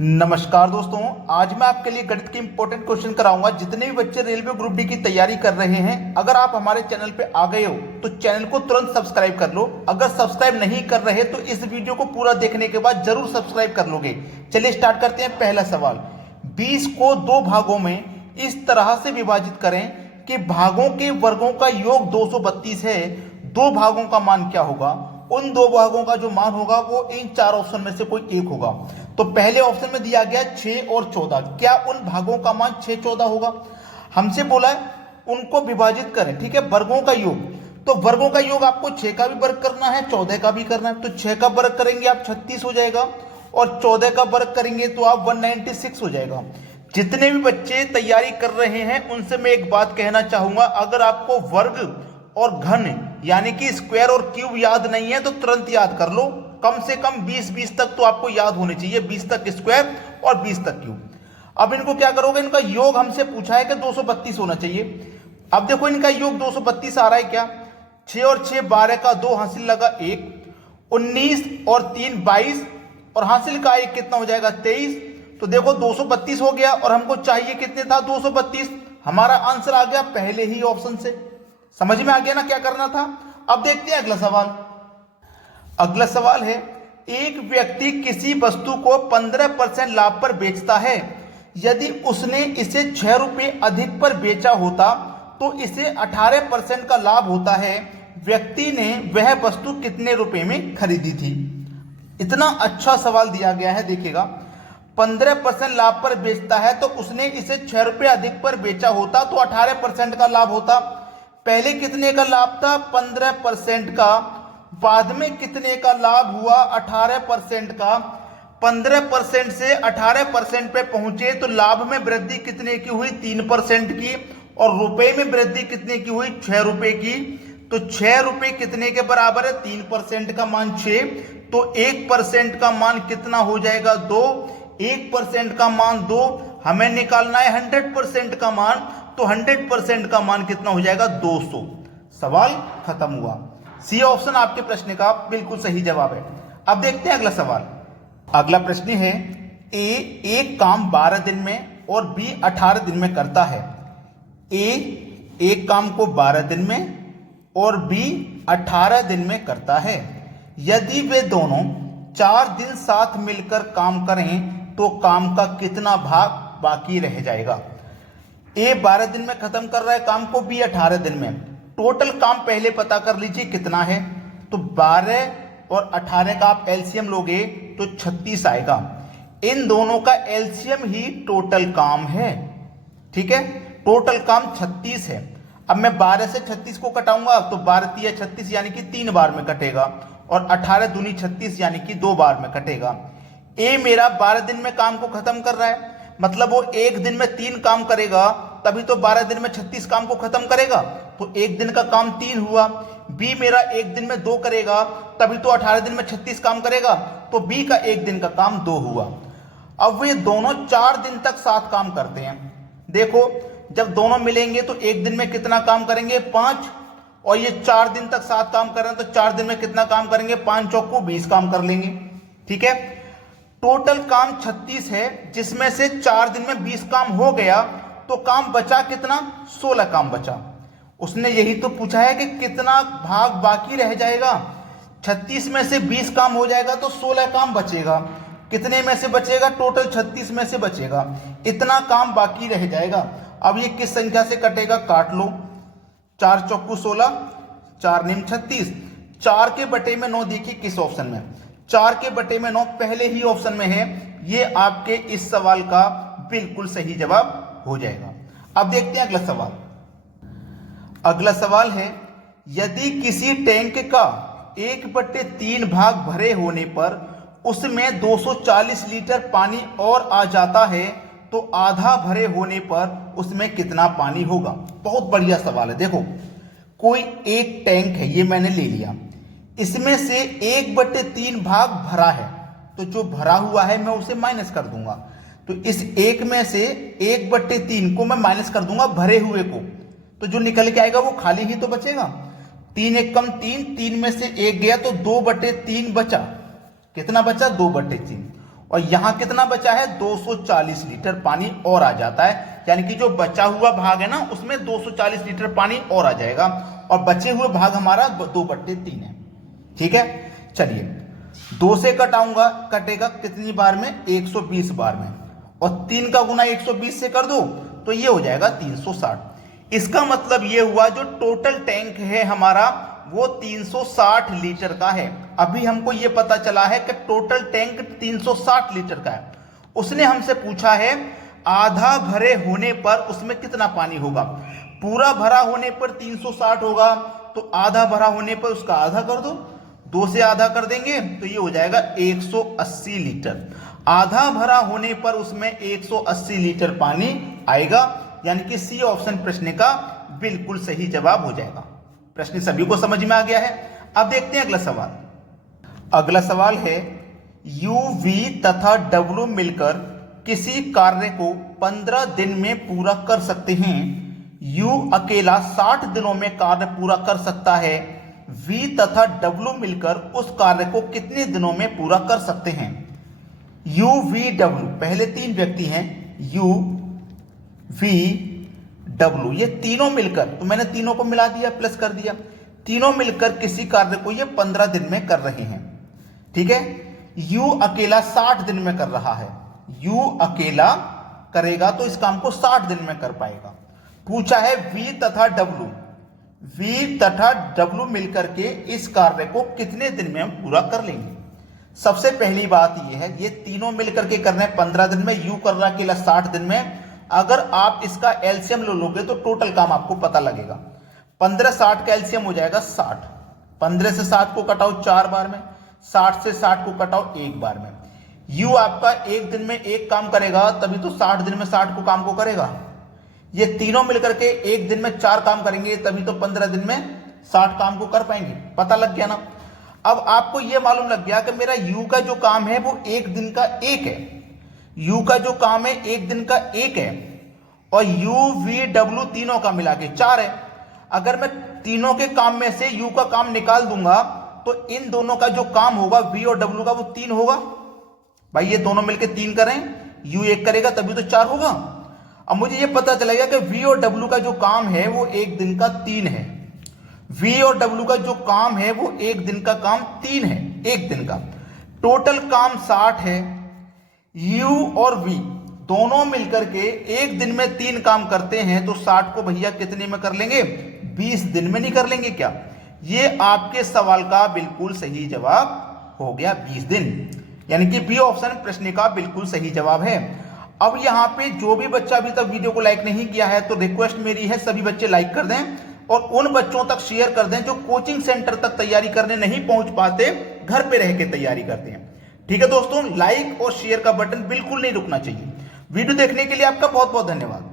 नमस्कार दोस्तों, आज मैं आपके लिए गणित के इंपॉर्टेंट क्वेश्चन कराऊंगा। जितने भी बच्चे रेलवे ग्रुप डी की तैयारी कर रहे हैं, अगर आप हमारे चैनल पे आ गए हो तो चैनल को तुरंत सब्सक्राइब कर लो। अगर सब्सक्राइब नहीं कर रहे तो इस वीडियो को पूरा देखने के बाद जरूर सब्सक्राइब कर लोगे। चलिए स्टार्ट करते हैं। पहला सवाल, 20 को दो भागों में इस तरह से विभाजित करें कि भागों के वर्गों का योग 232 है। दो भागों का मान क्या होगा? उन दो भागों का जो मान होगा वो इन चार ऑप्शन में से कोई एक होगा। तो पहले ऑप्शन में दिया गया 6 और 14, क्या उन भागों का मान 6 14 होगा? हमसे बोला है उनको विभाजित करें, ठीक है, वर्गों का योग। तो वर्गों का योग आपको 6 का भी वर्ग करना है, 14 का भी करना है। तो 6 का वर्ग करेंगे आप 36 हो जाएगा, और 14 का वर्ग करेंगे तो आप 196 हो जाएगा। जितने भी बच्चे तैयारी कर रहे हैं उनसे मैं एक बात कहना चाहूंगा, अगर आपको वर्ग और घन यानी कि स्क्वायर और क्यूब याद नहीं है तो तुरंत याद कर लो। कम से कम 20 तक तो आपको याद होने चाहिए, 20 तक स्क्वायर और 20 तक क्यूब। अब इनको क्या करोगे? इनका योग हमसे पूछा है कि 232 होना चाहिए। अब देखो इनका योग 232 आ रहा है क्या? 6 और 6 12 का 2 हासिल लगा 1, 19 और 3 22, और हासिल का 1 कितना हो जाएगा? 23। तो देखो 232 हो गया, और हमको चाहिए कितने था? 232। हमारा आंसर आ गया पहले ही ऑप्शन से। समझ में आ गया ना क्या करना था? अब देखते हैं अगला सवाल। अगला सवाल है, एक व्यक्ति किसी वस्तु को 15% लाभ पर बेचता है। यदि उसने इसे 6 रुपए अधिक पर बेचा होता तो इसे 18% का लाभ होता है। व्यक्ति ने वह वस्तु कितने रुपए में खरीदी थी? इतना अच्छा सवाल दिया गया है, देखिएगा। 15% लाभ पर बेचता है तो उसने इसे 6 रुपए अधिक पर बेचा होता तो 18% का लाभ होता। पहले कितने का लाभ था? 15% का। बाद में कितने का लाभ हुआ? 18% का। 15% से 18% पे पहुंचे तो लाभ में वृद्धि कितने की हुई? 3% की। और रुपए में वृद्धि कितने की हुई? 6 रुपए की। तो 6 रुपए कितने के बराबर है? 3% का मान 6। तो 1% का मान कितना हो जाएगा? 2। 1% का मान 2। हमें निकालना है 100% का मान, तो 100% का मान कितना हो जाएगा? 200। सवाल खत्म हुआ। सी ऑप्शन आपके प्रश्न का बिल्कुल सही जवाब है। अब देखते हैं अगला सवाल। अगला प्रश्न है, ए एक काम 12 दिन में और बी 18 दिन में करता है। ए एक काम को 12 दिन में और बी 18 दिन में करता है। यदि वे दोनों 4 दिन साथ मिलकर काम करें तो काम का कितना भाग बाकी रह जाएगा? ए 12 दिन में खत्म कर रहा है काम को, बी 18 दिन में। टोटल काम पहले पता कर लीजिए कितना है। तो 12 और 18 का आप एलसीएम लोगे तो 36 आएगा। इन दोनों का एलसीएम ही टोटल काम है, ठीक है। टोटल काम 36 है। अब मैं 12 से 36 को कटाऊंगा तो 12 तिया 36 यानी कि 3 बार में कटेगा, और 18 दूनी 36 यानी कि 2 बार में कटेगा। ए मेरा 12 दिन में काम को खत्म कर रहा है, मतलब वो एक दिन में 3 काम करेगा, तभी तो 12 दिन में 36 काम को खत्म करेगा। तो एक दिन का काम 3 हुआ। बी मेरा एक दिन में 2 करेगा, तभी तो 18 दिन में 36 काम करेगा, तो बी का एक दिन का काम 2 हुआ। अब वे दोनों 4 दिन तक साथ काम करते हैं। देखो जब दोनों मिलेंगे तो एक दिन में कितना काम करेंगे? 5। और ये 4 दिन तक साथ काम कर रहे हैं तो 4 दिन में कितना काम करेंगे? 5 चौको 20 काम कर लेंगे, ठीक है। टोटल काम 36 है, जिसमें से 4 दिन में 20 काम हो गया, तो काम बचा कितना? 16 काम बचा। उसने यही तो पूछा है कि कितना भाग बाकी रह जाएगा। 36 में से 20 काम हो जाएगा तो 16 काम बचेगा। कितने में से बचेगा? टोटल 36 में से बचेगा, इतना काम बाकी रह जाएगा। अब ये किस संख्या से कटेगा? काट लो। 4 चौकू 16, 4 नीम 36। 4 के बटे में 9 देखिए किस ऑप्शन में? 4 के बटे में 9 पहले ही ऑप्शन में है। ये आपके इस सवाल का बिल्कुल सही जवाब हो जाएगा। अब देखते हैं अगला सवाल। अगला सवाल है, यदि किसी टैंक का 1/3 भाग भरे होने पर उसमें 240 लीटर पानी और आ जाता है तो आधा भरे होने पर उसमें कितना पानी होगा? बहुत बढ़िया सवाल है। देखो कोई एक टैंक है, ये मैंने ले लिया, इसमें से 1/3 भाग भरा है, तो जो भरा हुआ है मैं उसे माइनस कर दूंगा। तो इस एक में से 1/3 को मैं माइनस कर दूंगा भरे हुए को, तो जो निकल के आएगा वो खाली ही तो बचेगा। 3 एक कम 3, 3 में से 1 गया तो 2/3 बचा। कितना बचा? 2/3। और यहां कितना बचा है, 240 लीटर पानी और आ जाता है। यानी कि जो बचा हुआ भाग है ना, उसमें 240 लीटर पानी और आ जाएगा, और बचे हुए भाग हमारा 2/3 है। ठीक है, चलिए 2 से कटाऊंगा, कटेगा कितनी बार में, 120 बार में, और 3 का गुना 120 से कर दो तो ये हो जाएगा 360। इसका मतलब ये हुआ जो टोटल टैंक है हमारा वो 360 लीटर का है। अभी हमको ये पता चला है कि टोटल टैंक 360 लीटर का है। उसने हमसे पूछा है आधा भरे होने पर उसमें कितना पानी होगा। पूरा भरा होने पर 360 होगा, तो आधा भरा होने पर उसका आधा कर दो, 2 से आधा कर देंगे तो ये हो जाएगा 180 लीटर। आधा भरा होने पर उसमें 180 लीटर पानी आएगा, यानी कि सी ऑप्शन प्रश्न का बिल्कुल सही जवाब हो जाएगा। प्रश्न सभी को समझ में आ गया है। अब देखते हैं अगला सवाल। अगला सवाल है यू, वी तथा डब्ल्यू मिलकर किसी कार्य को 15 दिन में पूरा कर सकते हैं। यू अकेला 60 दिनों में कार्य पूरा कर सकता है। वी तथा डब्ल्यू मिलकर उस कार्य को कितने दिनों में पूरा कर सकते हैं। यू, वी, डब्ल्यू, पहले 3 व्यक्ति हैं, यू, वी, डब्ल्यू, ये तीनों मिलकर, तो मैंने तीनों को मिला दिया, प्लस कर दिया, तीनों मिलकर किसी कार्य को ये 15 दिन में कर रहे हैं। ठीक है, यू अकेला 60 दिन में कर रहा है। यू अकेला करेगा तो इस काम को 60 दिन में कर पाएगा। पूछा है वी तथा डब्ल्यू, वी तथा डब्ल्यू मिलकर के इस कार्य को कितने दिन में हम पूरा कर लेंगे। सबसे पहली बात यह है, ये तीनों मिलकर के करने 15 दिन में, यू कर रहा अकेला 60 दिन में। अगर आप इसका एलसीएम ले लोगे तो टोटल काम आपको पता लगेगा। 15 60 का एलसीएम हो जाएगा 60। 15 से 60 को कटाओ 4 बार में, 60 से 60 को कटाओ 1 बार में। यू आपका एक दिन में एक काम करेगा, तभी तो 60 दिन में 60 को काम को करेगा। ये तीनों मिलकर के एक दिन में 4 काम करेंगे, तभी तो 15 दिन में 60 काम को कर पाएंगे। पता लग गया ना। अब आपको यह मालूम लग गया कि मेरा यू का जो काम है वो एक दिन का 1 है। यू का जो काम है एक दिन का 1 है, और यू, वी, डब्ल्यू तीनों का मिला के 4 है। अगर मैं तीनों के काम में से यू का काम निकाल दूंगा तो इन दोनों का जो काम होगा वी और डब्ल्यू का वो 3 होगा। भाई ये दोनों मिलकर 3 करें, यू 1 करेगा तभी तो 4 होगा। अब मुझे ये पता चलेगा कि वी और डब्ल्यू का जो काम है वो एक दिन का 3 है। वी और डब्ल्यू का जो काम है वो एक दिन का काम 3 है, एक दिन का। टोटल काम 60 है। यू और वी दोनों मिलकर के एक दिन में 3 काम करते हैं, तो 60 को भैया कितने में कर लेंगे, 20 दिन में नहीं कर लेंगे क्या। ये आपके सवाल का बिल्कुल सही जवाब हो गया, 20 दिन। यानी कि बी ऑप्शन प्रश्न का बिल्कुल सही जवाब है। अब यहां पे जो भी बच्चा अभी तक वीडियो को लाइक नहीं किया है, तो रिक्वेस्ट मेरी है सभी बच्चे लाइक कर दें, और उन बच्चों तक शेयर कर दें जो कोचिंग सेंटर तक तैयारी करने नहीं पहुंच पाते, घर पे रह के तैयारी करते हैं। ठीक है दोस्तों, लाइक और शेयर का बटन बिल्कुल नहीं रुकना चाहिए। वीडियो देखने के लिए आपका बहुत बहुत धन्यवाद।